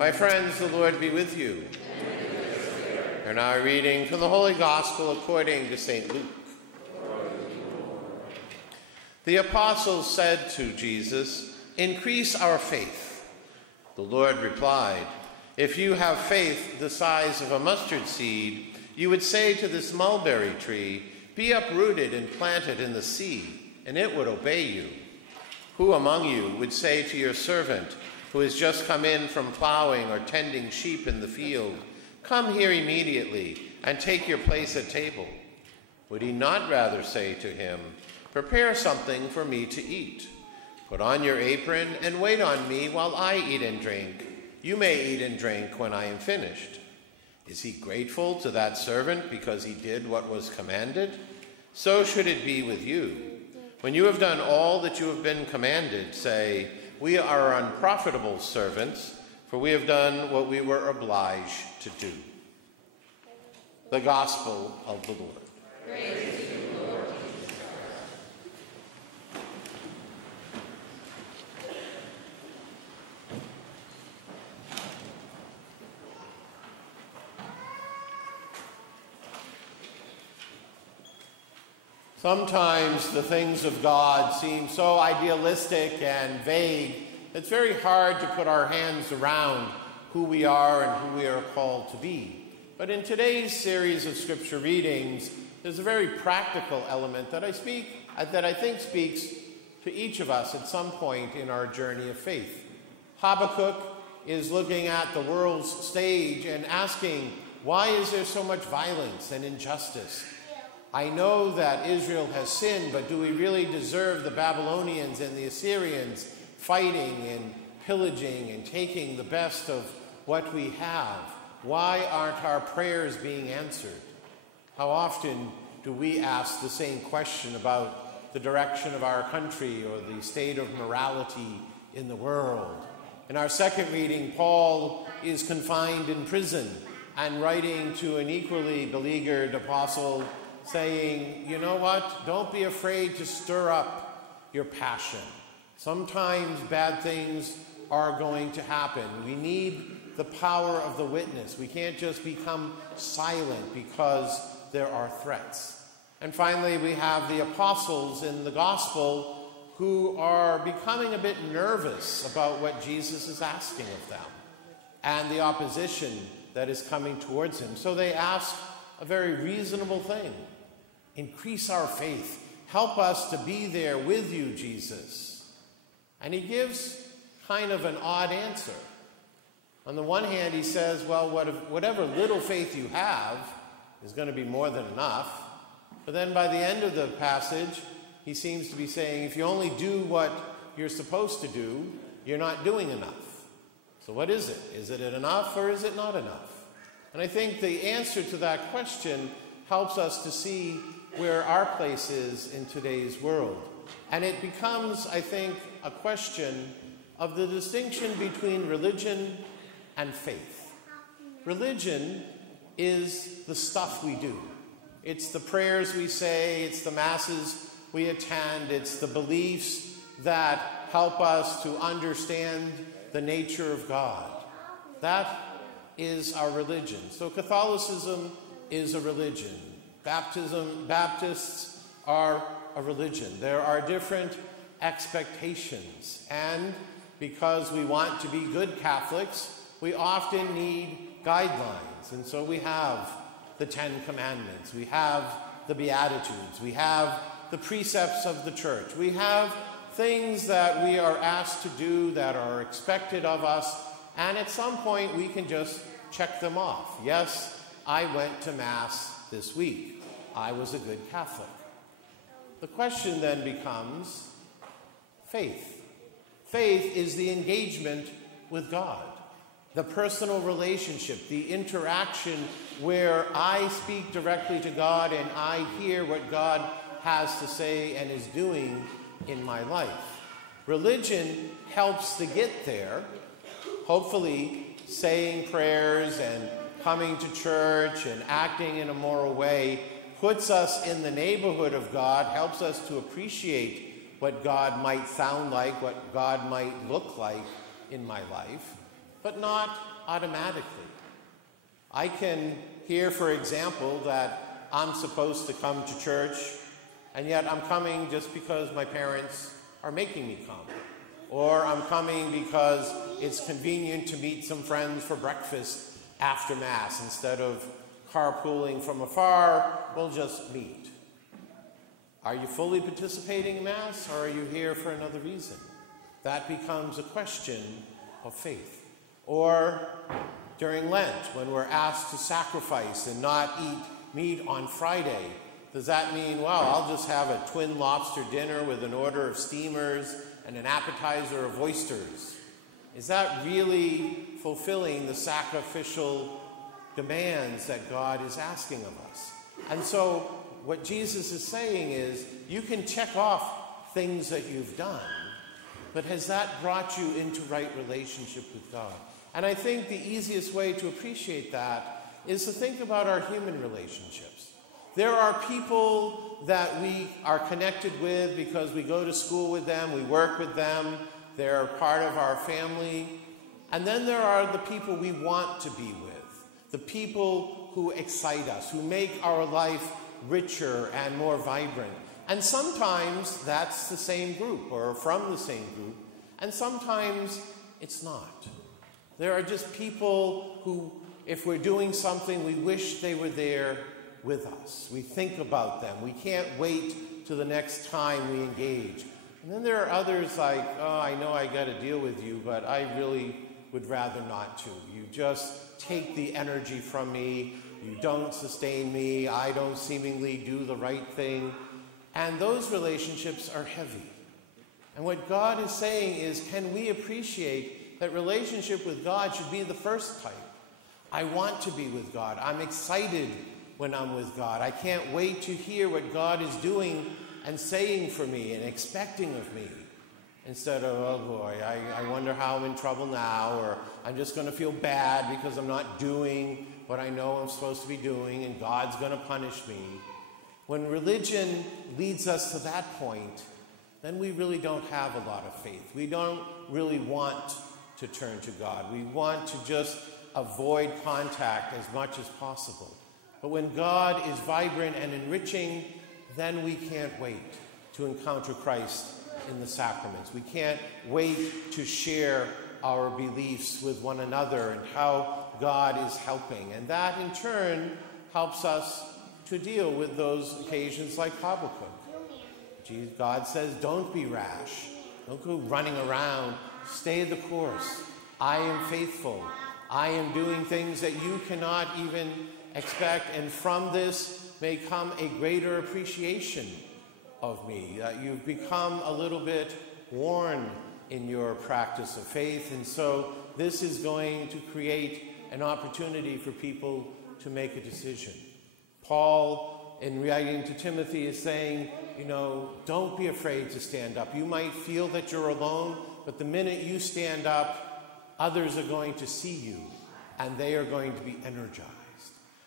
My friends, the Lord be with you. And our reading from the Holy Gospel according to St. Luke. The apostles said to Jesus, "Increase our faith." The Lord replied, "If you have faith the size of a mustard seed, you would say to this mulberry tree, 'Be uprooted and planted in the sea,' and it would obey you. Who among you would say to your servant, who has just come in from plowing or tending sheep in the field, 'Come here immediately and take your place at table'? Would he not rather say to him, 'Prepare something for me to eat. Put on your apron and wait on me while I eat and drink. You may eat and drink when I am finished'? Is he grateful to that servant because he did what was commanded? So should it be with you. When you have done all that you have been commanded, say, 'We are unprofitable servants, for we have done what we were obliged to do.'" The Gospel of the Lord. Praise to you, Lord. Sometimes the things of God seem so idealistic and vague, it's very hard to put our hands around who we are and who we are called to be. But in today's series of scripture readings, there's a very practical element that I think speaks to each of us at some point in our journey of faith. Habakkuk is looking at the world's stage and asking, why is there so much violence and injustice? I know that Israel has sinned, but do we really deserve the Babylonians and the Assyrians fighting and pillaging and taking the best of what we have? Why aren't our prayers being answered? How often do we ask the same question about the direction of our country or the state of morality in the world? In our second reading, Paul is confined in prison and writing to an equally beleaguered apostle saying, you know what, don't be afraid to stir up your passion. Sometimes bad things are going to happen. We need the power of the witness. We can't just become silent because there are threats. And finally, we have the apostles in the gospel who are becoming a bit nervous about what Jesus is asking of them and the opposition that is coming towards him. So they ask a very reasonable thing. Increase our faith. Help us to be there with you, Jesus. And he gives kind of an odd answer. On the one hand, he says, well, whatever little faith you have is going to be more than enough. But then by the end of the passage, he seems to be saying, if you only do what you're supposed to do, you're not doing enough. So what is it? Is it enough or is it not enough? And I think the answer to that question helps us to see where our place is in today's world. And it becomes, I think, a question of the distinction between religion and faith. Religion is the stuff we do. It's the prayers we say, it's the masses we attend, it's the beliefs that help us to understand the nature of God. That is our religion. So Catholicism is a religion. Baptists are a religion. There are different expectations. And because we want to be good Catholics, we often need guidelines. And so we have the Ten Commandments. We have the Beatitudes. We have the precepts of the church. We have things that we are asked to do that are expected of us. And at some point, we can just check them off. Yes, I went to Mass this week. I was a good Catholic. The question then becomes faith. Faith is the engagement with God, the personal relationship, the interaction where I speak directly to God and I hear what God has to say and is doing in my life. Religion helps to get there, hopefully saying prayers and coming to church and acting in a moral way puts us in the neighborhood of God, helps us to appreciate what God might sound like, what God might look like in my life. but not automatically. I can hear, for example, that I'm supposed to come to church, and yet I'm coming just because my parents are making me come. Or I'm coming because it's convenient to meet some friends for breakfast after Mass. Instead of carpooling from afar, we'll just meet. Are you fully participating in Mass, or are you here for another reason? That becomes a question of faith. Or during Lent, when we're asked to sacrifice and not eat meat on Friday, does that mean, well, I'll just have a twin lobster dinner with an order of steamers and an appetizer of oysters? Is that really fulfilling the sacrificial demands that God is asking of us? And so what Jesus is saying is, you can check off things that you've done, but has that brought you into right relationship with God? And I think the easiest way to appreciate that is to think about our human relationships. There are people that we are connected with because we go to school with them, we work with them, they're part of our family. And then there are the people we want to be with, the people who excite us, who make our life richer and more vibrant. And sometimes that's the same group or from the same group, and sometimes it's not. There are just people who, if we're doing something, we wish they were there with us. We think about them. We can't wait till the next time we engage. And then there are others like, oh, I know I got to deal with you, but I really would rather not to. You just take the energy from me. You don't sustain me. I don't seemingly do the right thing. And those relationships are heavy. And what God is saying is, can we appreciate that relationship with God should be the first type? I want to be with God. I'm excited when I'm with God. I can't wait to hear what God is doing and saying for me and expecting of me. Instead of, oh boy, I wonder how I'm in trouble now, or I'm just going to feel bad because I'm not doing what I know I'm supposed to be doing and God's going to punish me. When religion leads us to that point, then we really don't have a lot of faith. We don't really want to turn to God. We want to just avoid contact as much as possible. But when God is vibrant and enriching, then we can't wait to encounter Christ in the sacraments. We can't wait to share our beliefs with one another and how God is helping. And that, in turn, helps us to deal with those occasions like Habakkuk. God says, don't be rash. Don't go running around. Stay the course. I am faithful. I am doing things that you cannot even expect. And from this may come a greater appreciation of me. You've become a little bit worn in your practice of faith. And so this is going to create an opportunity for people to make a decision. Paul, in writing to Timothy, is saying, don't be afraid to stand up. You might feel that you're alone, but the minute you stand up, others are going to see you, and they are going to be energized.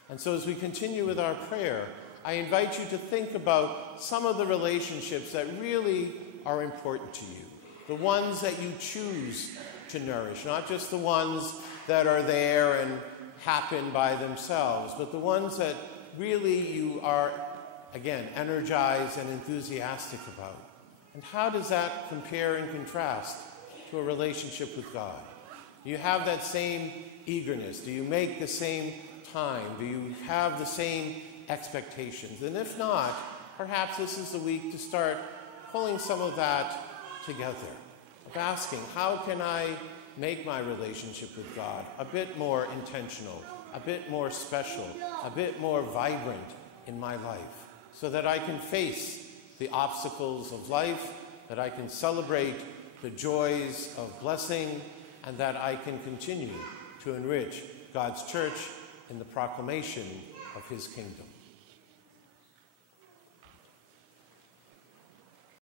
And so as we continue with our prayer, I invite you to think about some of the relationships that really are important to you, the ones that you choose to nourish, not just the ones that are there and happen by themselves, but the ones that really you are, again, energized and enthusiastic about. And how does that compare and contrast to a relationship with God? Do you have that same eagerness? Do you make the same time? Do you have the same expectations? And if not, perhaps this is the week to start pulling some of that together, of asking, how can I make my relationship with God a bit more intentional, a bit more special, a bit more vibrant in my life, so that I can face the obstacles of life, that I can celebrate the joys of blessing, and that I can continue to enrich God's church in the proclamation of his kingdom.